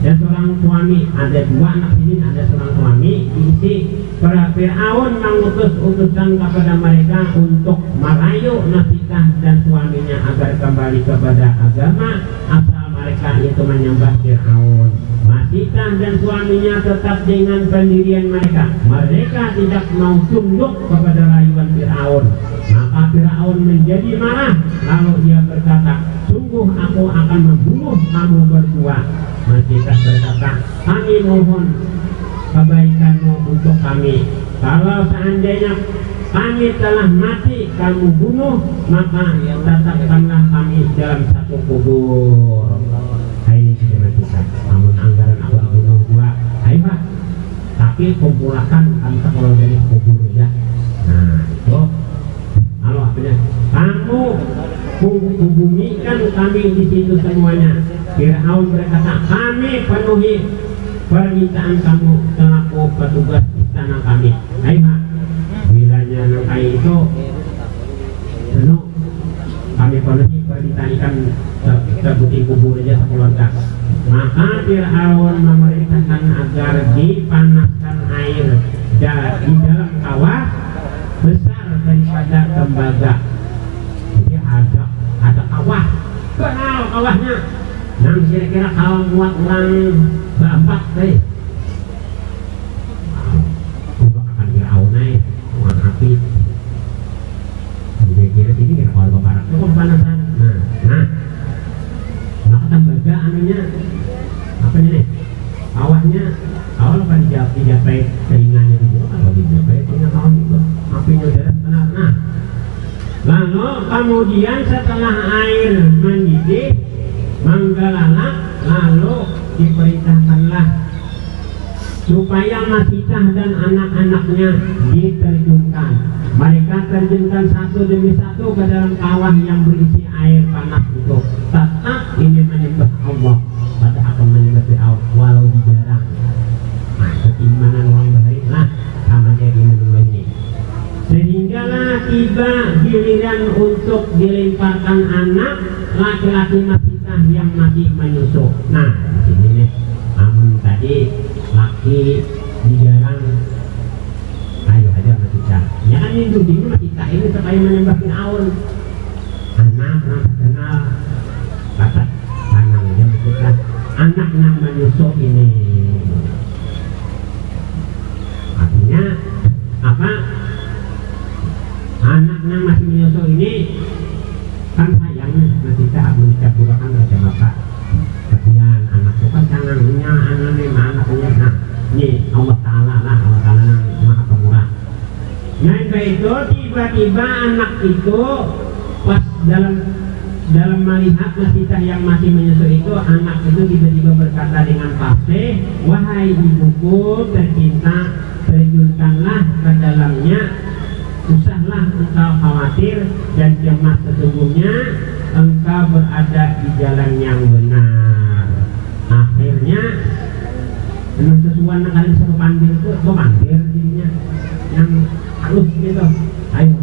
dan seorang suami. Ada dua anak ini, ada seorang suami. Isi Fir'aun mengutus utusan kepada mereka untuk merayu Masyiqah dan suaminya agar kembali kepada agama asal mereka, yaitu menyembah Fir'aun. Masyiqah dan suaminya tetap dengan pendirian mereka. Mereka tidak mau tunduk kepada rayuan Fir'aun. Maka Fir'aun menjadi marah. Lalu dia berkata, sungguh aku akan membunuh kamu berdua. Masyiqah berkata, kami mohon kebaikanmu untuk kami. seandainya kami telah mati kamu bunuh, maka tetapkanlah kami dalam satu kubur. Ini sudah kita, namun anggaran aku dibunuh gua, ayo Pak, tapi kumpulkan kami kalau dari kubur ya. Nah itu, kalau apanya, kamu kubumikan kami di situ semuanya. Fir'aun berkata, kami penuhi permintaan kamu selaku petugas istana kami. Ayo Pak, bilanya nangkai itu penuh, kami penuhi permintaan ikan terbuti kubur aja sekeluarga. Maka Fir'aun memerintahkan agar dipanaskan air di dalam kawah besar daripada tembaga. Jadi ada kawah, kenal kawahnya. Nang kira-kira kawah muat orang berempat deh. Untuk akan Fir'aun naik, uang api. Kira-kira ini kira kalau bapak itu panasan. Nah. Maka tembaga anunya apa nih? Kawahnya awal apa dijapai telinganya gitu, kalau dijapai telinga kawah itu apinya udah benar. Nah, lalu kemudian setelah air mendidih menggelalak, lalu diperintahkanlah supaya Masitah dan anak-anaknya diterjunkan. Mereka terjunkan satu demi satu ke dalam kawah yang berisi air panas itu. Tetap ini menyembah Allah, pada akan menyembah Fir'aun walau dijarang. Nah, keimanan orang baik lah sama kayak gini ini. Sehinggalah tiba giliran untuk dilemparkan anak laki-laki Masitah yang masih menyusu. Nah, di sini nih, namun tadi laki dijarang. Ayo aja Masitah. Ya kan ini duduknya Masitah ini supaya menyembah Fir'aun. Anak kenal kata tanang aja Masitah. Anak yang menyusu ini. Artinya apa? Anak yang masih menyusu ini kan sayang Masitah menikah burakan raja bapak. Kasihan anak itu kan tangannya anaknya. Nah, ini Allah Ta'ala lah, Allah Ta'ala yang maha pemurah. Nah itu tiba-tiba anak itu pas dalam melihat Masitah yang masih menyusu itu, anak itu tiba-tiba berkata dengan fasih, wahai ibuku tercinta, terjunkanlah ke dalamnya, usahlah engkau khawatir dan cemas, sesungguhnya engkau berada di jalan yang benar. Akhirnya sesuatu yang kalian bisa pandir itu, pandir dirinya yang halus gitu. Ayo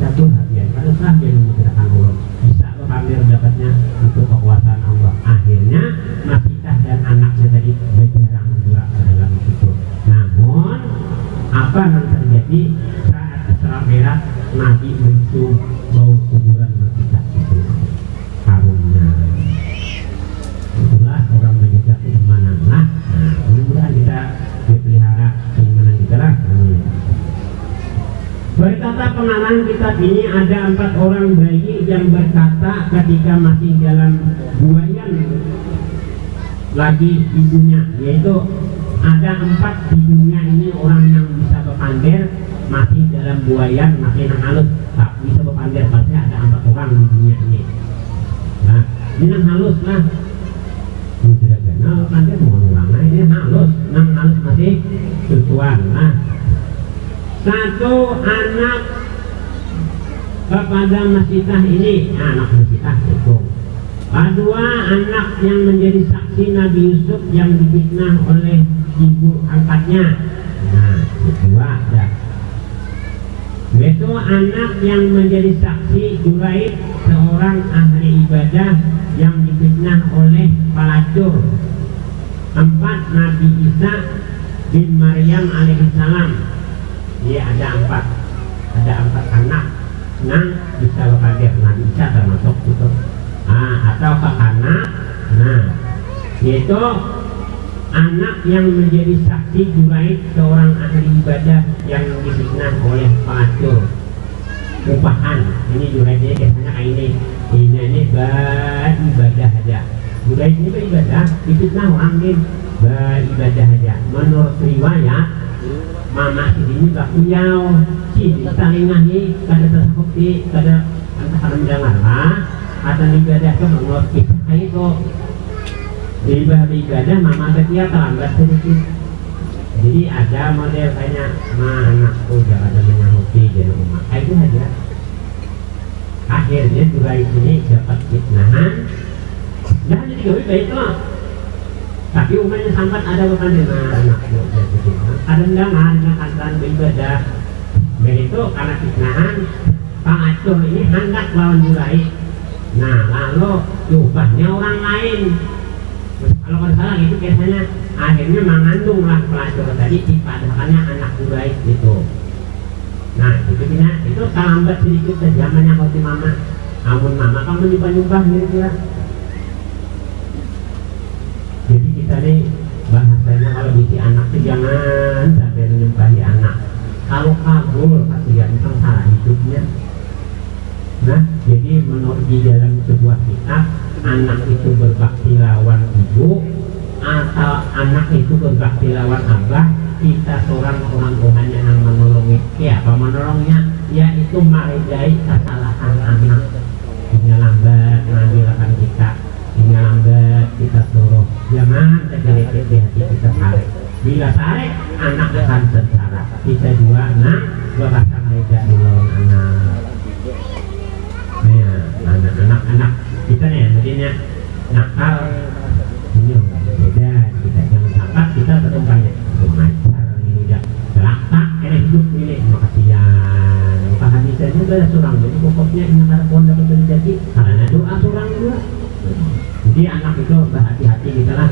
kita tuh hadiah, kalau sah dia menggunakan ulur, bisa lo pandir dapatnya untuk kekuasaan Allah. Akhirnya Masitah dan anaknya tadi berjarang juga ke dalam itu. Namun apa yang terjadi saat Isra Mi'raj, Nabi mencium bau kuburan Masitah itu, harumnya. Itulah orang menjaga keimanan lah. Nah, mudah-mudahan kita dipelihara keimanan kita lah. Berkata pengarang kitab ini, ada 4 orang bayi yang berkata ketika masih dalam buayan lagi ibunya, yaitu ada 4 di dunia ini orang yang bisa berpandir masih dalam buayan, masih nang halus tak bisa berpandir, pasti ada 4 orang di dunia ini. Nah, ini nang halus lah. Ini tidak kenal pandir mau ulang, ini halus, nang halus masih tujuan lah. Satu anak kepada Masitah ini, anak Masitah itu. Kedua, anak yang menjadi saksi Nabi Yusuf yang difitnah oleh ibu angkatnya. Nah, kedua ada. Itu anak yang menjadi saksi Juraid, seorang ahli ibadah yang difitnah oleh pelacur. 4, Nabi Isa bin Maryam alaihissalam. Dia ada 4 anak yang bisa berpandir. Nabi Isa termasuk itu. Atau ke anak, nah yaitu anak yang menjadi saksi Juraid, seorang ahli ibadah yang difitnah oleh pelacur. Upahan ini Juraidnya biasanya kayak ini beribadah aja. Juraid ini beribadah, difitnah orang lain beribadah aja. Menurut riwayat mama ini tak kuyau si saling ngahi kada tersakti kada antara mendengar atau ibadah ke mengerti itu ibadah mama ketia terlambat sedikit. Jadi ada model kayak anakku jangan ada menyahuti jadi umat itu aja. Akhirnya dua ini dapat fitnahan dan jadi lebih baik lah. Tapi umatnya sampai ada bukan dengan anakku ada undangan dengan kantoran beribadah begitu karena fitnahan pengacur ini hendak lawan Jurai. Nah lalu ubahnya orang lain. Kalau kalau salah itu biasanya akhirnya mengandung lah pelacur tadi dipadakannya anak Jurai itu. Nah itu terlambat sedikit zamannya kalau si mama. Amun mama kamu nyubah-nyubah kira-kira. Jadi kita nih bahasanya kalau bisi anak itu jangan sampai menyumpahi anak. Kalau kabul kasihan tentang salah hidupnya. Nah, jadi menurut di dalam sebuah kitab, anak itu berbakti lawan ibu atau anak itu berbakti lawan abah. Kita seorang orang tuanya yang menolongi. Ya, apa menolongnya? Yaitu meredai kesalahan anak. Ini lambat mengambilkan kita. Ini lambat kita suruh. Jangan tergelitik di hati kita tarik. Bila tarik, anak akan sengsara. Kita juga anak berasa mereka menolong anak. Ya, anak-anak kita nih jadinya nakal. Ini beda. Kita jangan sampai kita bertumpahnya. Mengajar ini udah celaka. Ini hidup ini makasian. Paham bisa juga surang. Jadi pokoknya ini harapun dapat terjadi karena doa surang juga. Jadi anak itu berhati-hati kita lah.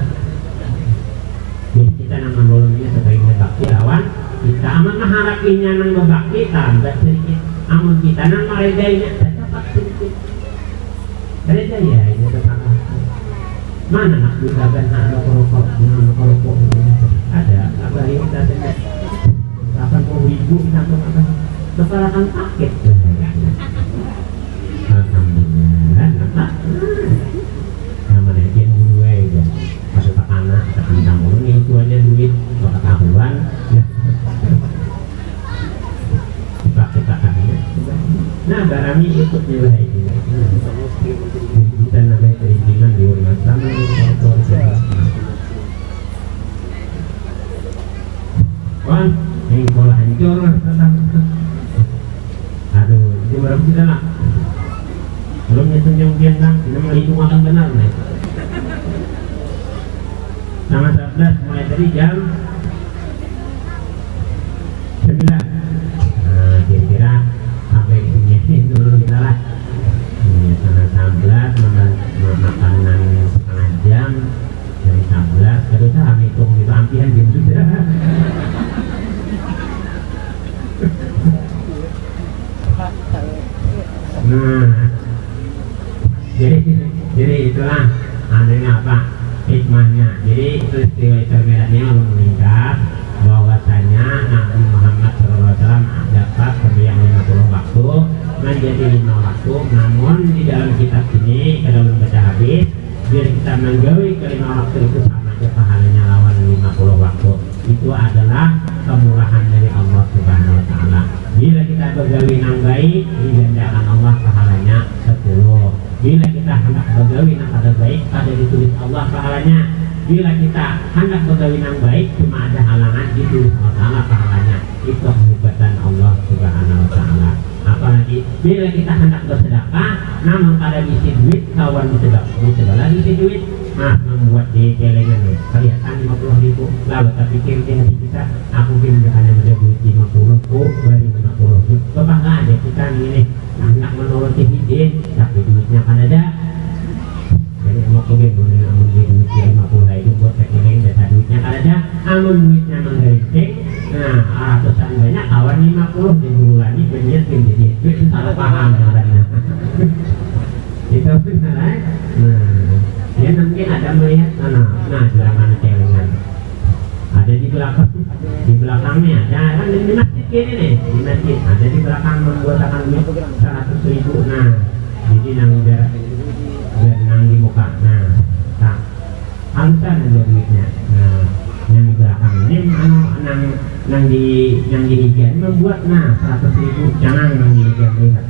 Jadi kita nang menolongnya sebagai bakti lawan kita aman mengharapinya nang berbakti tambah sedikit. Amun kita nang meredainya dapat sedikit. Reda ya ini tetangga. Mana nak bukakan anak rokok, rokok ada apa yang kita sedang 80.000 kantong apa? Kepalakan paket. Alhamdulillah, nampak. Nama naikin gue aja. Pasal tak anak, tak kandang ini itu aja duit, kalau ketahuan, ya. Kita kaya. Nah, barangnya ikut nilai ini. Kita namanya perizinan di rumah sama Wan, ini bola hancur tetap. Aduh, itu baru kita lah. Belum nyetung biang kita menghitung akan benar nih. Tanggal 11 mulai dari jam 9. Nah, kira-kira sampai di sini dulu kita lah. Tanggal 11 makanan setengah jam dari 11 terus kami hitung itu ampian jam sudah. Nah, jadi itulah adanya apa hikmahnya. Jadi itu istilah terberatnya Allah meningkat bahwasanya Nabi Muhammad SAW dapat sembahyang 50 waktu menjadi 5 waktu. Namun di dalam kitab ini kalau membaca hadis biar kita menggawi ke 5 waktu itu sama aja pahalanya lawan 50 waktu. Itu adalah kemurahan dari Allah Subhanahu Wa Taala. Bila kita bergawi yang baik digandakan Allah pahalanya 10. Bila kita hendak bergawi yang kada baik ada ditulis Allah pahalanya. Bila kita hendak bergawi yang baik cuma ada halangan ditulis Allah Taala pahalanya. Itu kehebatan Allah Subhanahu Wa Taala. Apalagi bila kita hendak bersedekah namun kada isi duit kawan bersedekah lagi isi duit. Nah, membuat di celengan kelihatan 50.000 lalu tapi pikir di hati kita aku ingin hanya menjadi duit 50 beri 50 kebanggaan aja kita ini hendak menuruti hidin tapi duitnya kan ada jadi mau kebin boleh namun duit 50 itu buat celengan data duitnya kan ada namun duitnya menggeritik. Nah, ratusan banyak kawan 50 di bulan ini berniat jadi duit salah paham katanya. Itu benar. Ya mungkin ada melihat nah jurangan celengan ada di belakangnya ada kan di masjid gini nih di masjid ada di belakang membuatkan 100.000. Nah jadi nang biar nang di muka nah tak halusan ada duitnya. Nah yang di belakangnya ini nang di Nigen membuat 100.000 canang nang di Nigen lihat